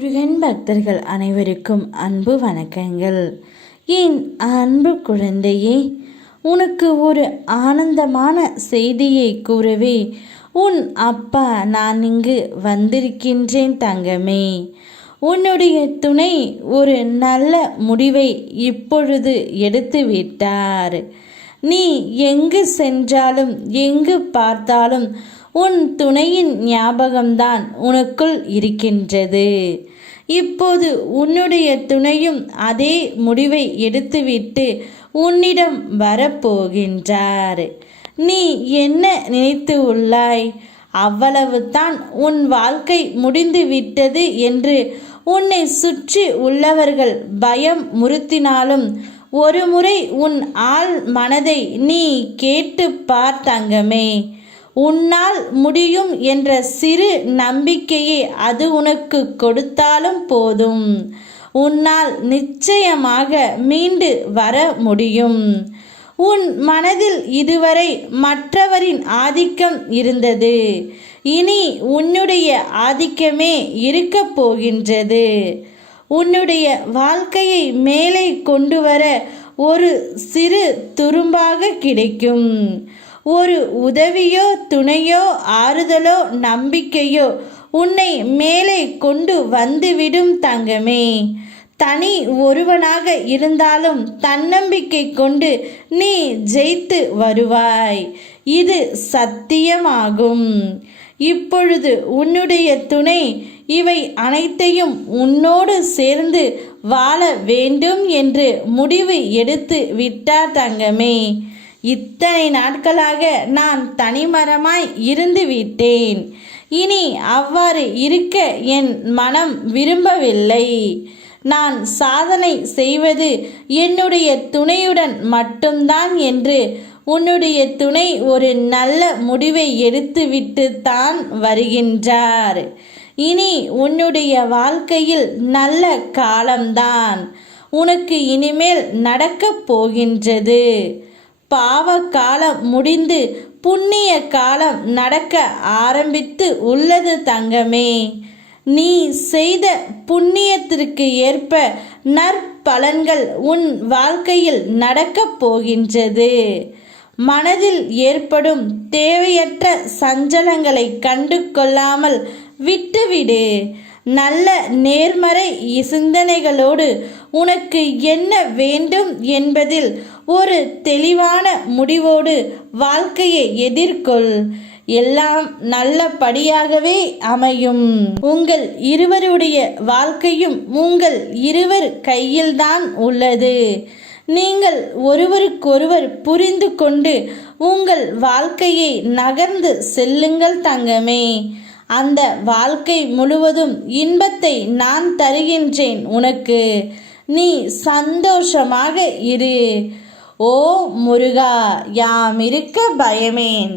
முருகன் பக்தர்கள் அனைவருக்கும் அன்பு வணக்கங்கள். என் அன்பு குழந்தையே, உனக்கு ஒரு ஆனந்தமான செய்தியை கூறவே உன் அப்பா நான் இங்கு வந்திருக்கின்றேன் தங்கமே. உன்னுடைய துணை ஒரு நல்ல முடிவை இப்பொழுது எடுத்து விட்டார். நீ எங்கு சென்றாலும் எங்கு பார்த்தாலும் உன் துணையின் ஞாபகம்தான் உனக்குள் இருக்கின்றது. இப்போது உன்னுடைய துணையும் அதே முடிவை எடுத்துவிட்டு உன்னிடம் வரப்போகின்றார். நீ என்ன நினைத்து உள்ளாய்? அவ்வளவுதான் உன் வாழ்க்கை முடிந்து விட்டது என்று உன்னை சுற்றி உள்ளவர்கள் பயம் முறுத்தினாலும் ஒரு முறை உன் ஆள் மனதை நீ கேட்டு பார் தங்கமே. உன்னால் முடியும் என்ற சிறு நம்பிக்கையை அது உனக்கு கொடுத்தாலும் போதும். உன்னால் நிச்சயமாக மீண்டு வர முடியும். உன் மனதில் இதுவரை மற்றவரின் ஆதிக்கம் இருந்தது. இனி உன்னுடைய ஆதிக்கமே இருக்கப் போகின்றது. உன்னுடைய வாழ்க்கையை மேலே கொண்டு வர ஒரு சிறு துரும்பாக கிடைக்கும். ஒரு உதவியோ துணையோ ஆறுதலோ நம்பிக்கையோ உன்னை மேலே கொண்டு வந்துவிடும் தங்கமே. தனி ஒருவனாக இருந்தாலும் தன்னம்பிக்கை கொண்டு நீ ஜெயித்து வருவாய். இது சத்தியமாகும். இப்பொழுது உன்னுடைய துணை இவை அனைத்தையும் உன்னோடு சேர்ந்து வாழ வேண்டும் என்று முடிவு எடுத்து விட்டார் தங்கமே. இத்தனை நாட்களாக நான் தனிமரமாய் இருந்து விட்டேன். இனி அவ்வாறு இருக்க என் மனம் விரும்பவில்லை. நான் சாதனை செய்வது என்னுடைய துணையுடன் மட்டும்தான் என்று உன்னுடைய துணை ஒரு நல்ல முடிவை எடுத்துவிட்டு தான் வருகின்றார். இனி உன்னுடைய வாழ்க்கையில் நல்ல காலம்தான் உனக்கு இனிமேல் நடக்கப் போகின்றது. பாவ காலம் முடிந்து புண்ணிய காலம் நடக்க ஆரம்பித்து உள்ளது தங்கமே. நீ செய்த புண்ணியத்திற்கு ஏற்ப நற்பலன்கள் உன் வாழ்க்கையில் நடக்கப் போகின்றது. மனதில் ஏற்படும் தேவையற்ற சஞ்சலங்களை கண்டு கொள்ளாமல் விட்டுவிடு. நல்ல நேர்மறை சிந்தனைகளோடு உனக்கு என்ன வேண்டும் என்பதில் ஒரு தெளிவான முடிவோடு வாழ்க்கையை எதிர்கொள். எல்லாம் நல்லபடியாகவே அமையும். உங்கள் இருவருடைய வாழ்க்கையும் உங்கள் இருவர் கையில்தான் உள்ளது. நீங்கள் ஒருவருக்கொருவர் புரிந்து கொண்டு உங்கள் வாழ்க்கையை நகர்ந்து செல்லுங்கள் தங்கமே. அந்த வாழ்க்கை முழுவதும் இன்பத்தை நான் தருகின்றேன் உனக்கு. நீ சந்தோஷமாக இரு. ஓ முருகா, யாம் இருக்க பயமேன்.